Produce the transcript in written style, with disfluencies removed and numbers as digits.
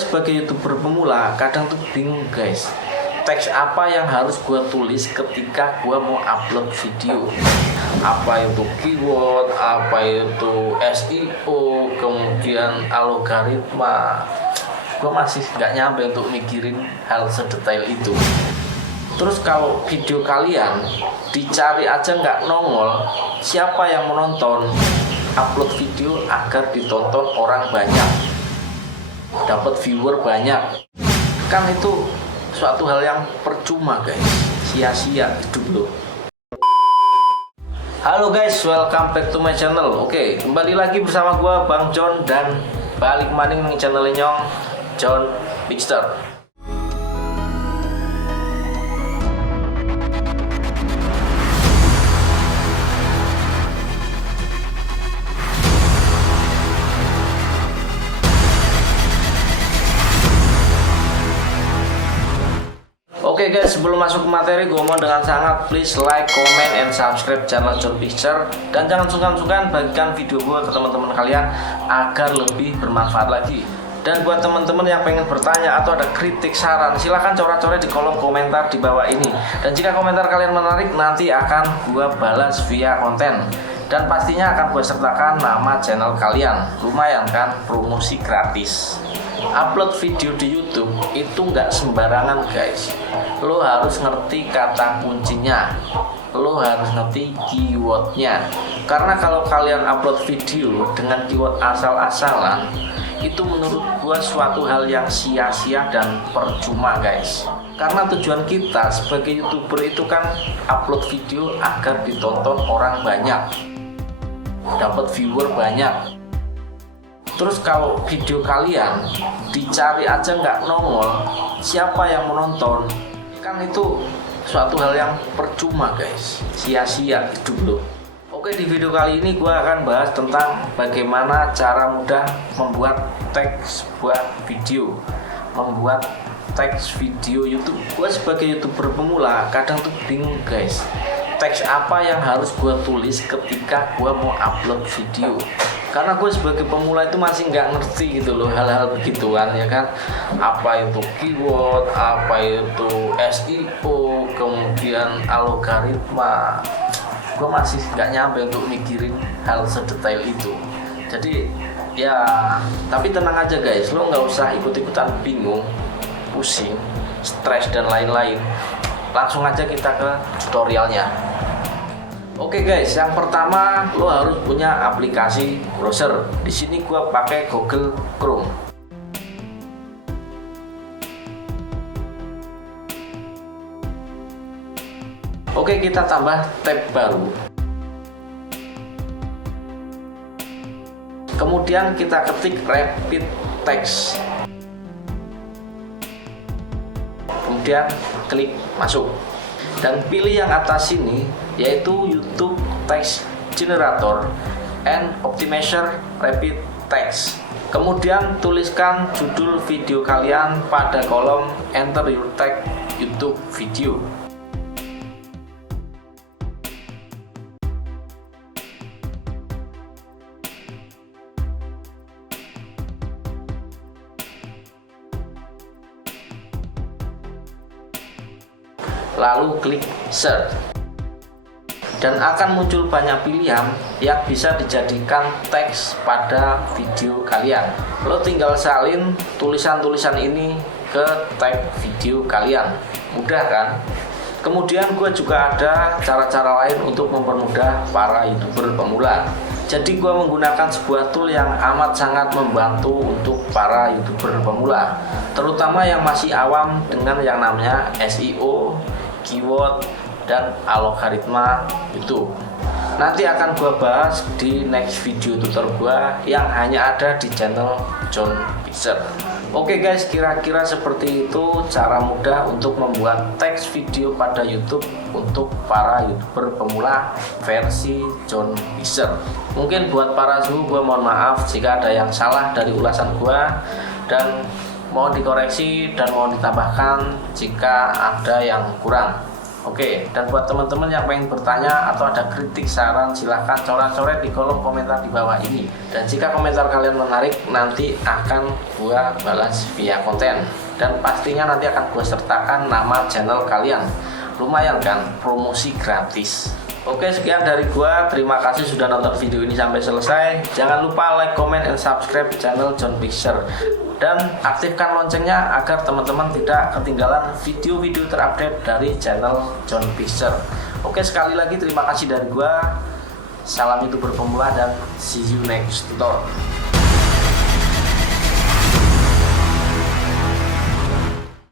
sebagai YouTuber pemula kadang tuh bingung guys, teks apa yang harus gue tulis ketika gue mau upload video. Apa itu keyword, apa itu SEO, kemudian algoritma. Gue masih nggak nyampe untuk mikirin hal sedetail itu. Terus kalau video kalian dicari aja nggak nongol, siapa yang menonton? Upload video agar ditonton orang banyak, dapat viewer banyak, kan itu suatu hal yang percuma guys, sia-sia hidup lo. Halo guys, welcome back to my channel. Oke, kembali lagi bersama gua Bang John dan balik maning nih channel Nyong John Picture. Oke guys, sebelum masuk ke materi, gue mohon dengan sangat please like, comment, and subscribe channel John Picture. Dan jangan sungkan-sungkan bagikan video gue ke teman-teman kalian agar lebih bermanfaat lagi. Dan buat teman-teman yang pengen bertanya atau ada kritik saran, silahkan coret-coret di kolom komentar di bawah ini. Dan jika komentar kalian menarik, nanti akan gue balas via konten. Dan pastinya akan gue sertakan nama channel kalian. Lumayan kan, promosi gratis. Upload video di YouTube itu nggak sembarangan guys. Lo harus ngerti kata kuncinya, lo harus ngerti keywordnya. Karena kalau kalian upload video dengan keyword asal-asalan, itu menurut gua suatu hal yang sia-sia dan percuma guys. Karena tujuan kita sebagai YouTuber itu kan upload video agar ditonton orang banyak, dapat viewer banyak. Terus kalau video kalian dicari aja nggak nongol, siapa yang menonton? Kan itu suatu hal yang percuma guys, sia-sia hidup lo. Oke, di video kali ini gue akan bahas tentang bagaimana cara mudah membuat teks buat video, membuat teks video YouTube. Gue sebagai YouTuber pemula kadang tuh bingung guys, teks apa yang harus gue tulis ketika gue mau upload video. Karena gue sebagai pemula itu masih nggak ngerti gitu loh hal-hal begituan ya kan. Apa itu keyword, apa itu SEO, kemudian algoritma. Gue masih nggak nyampe untuk mikirin hal sedetail itu. Jadi ya, tapi tenang aja guys, lo nggak usah ikut-ikutan bingung, pusing, stres dan lain-lain. Langsung aja kita ke tutorialnya. Oke guys, yang pertama lo harus punya aplikasi browser. Di sini gua pakai Google Chrome. Oke, kita tambah tab baru. Kemudian kita ketik repeat text. Kemudian klik masuk. Dan pilih yang atas sini, yaitu YouTube Text Generator and Optimizer Repeat Text. Kemudian tuliskan judul video kalian pada kolom enter your tag YouTube video. Lalu klik search, dan akan muncul banyak pilihan yang bisa dijadikan teks pada video kalian. Lo tinggal salin tulisan-tulisan ini ke tag video kalian, mudah kan? Kemudian gue juga ada cara-cara lain untuk mempermudah para YouTuber pemula. Jadi gue menggunakan sebuah tool yang amat sangat membantu untuk para YouTuber pemula, terutama yang masih awam dengan yang namanya SEO, keyword, dan algoritma YouTube. Nanti akan gue bahas di next video tutor gue yang hanya ada di channel John Picture. Oke guys, kira-kira seperti itu cara mudah untuk membuat teks video pada YouTube untuk para YouTuber pemula versi John Picture. Mungkin buat para suhu gue mohon maaf jika ada yang salah dari ulasan gue, dan mohon dikoreksi dan mohon ditambahkan jika ada yang kurang. Oke, dan buat teman-teman yang pengen bertanya atau ada kritik, saran, silahkan coret-coret di kolom komentar di bawah ini. Dan jika komentar kalian menarik, nanti akan gua balas via konten. Dan pastinya nanti akan gua sertakan nama channel kalian. Lumayan kan, promosi gratis. Oke, sekian dari gua. Terima kasih sudah nonton video ini sampai selesai. Jangan lupa like, comment, and subscribe channel John Picture. Dan aktifkan loncengnya agar teman-teman tidak ketinggalan video-video terupdate dari channel John Picture. Oke, sekali lagi terima kasih dari gua. Salam YouTuber pemula dan see you next tutorial.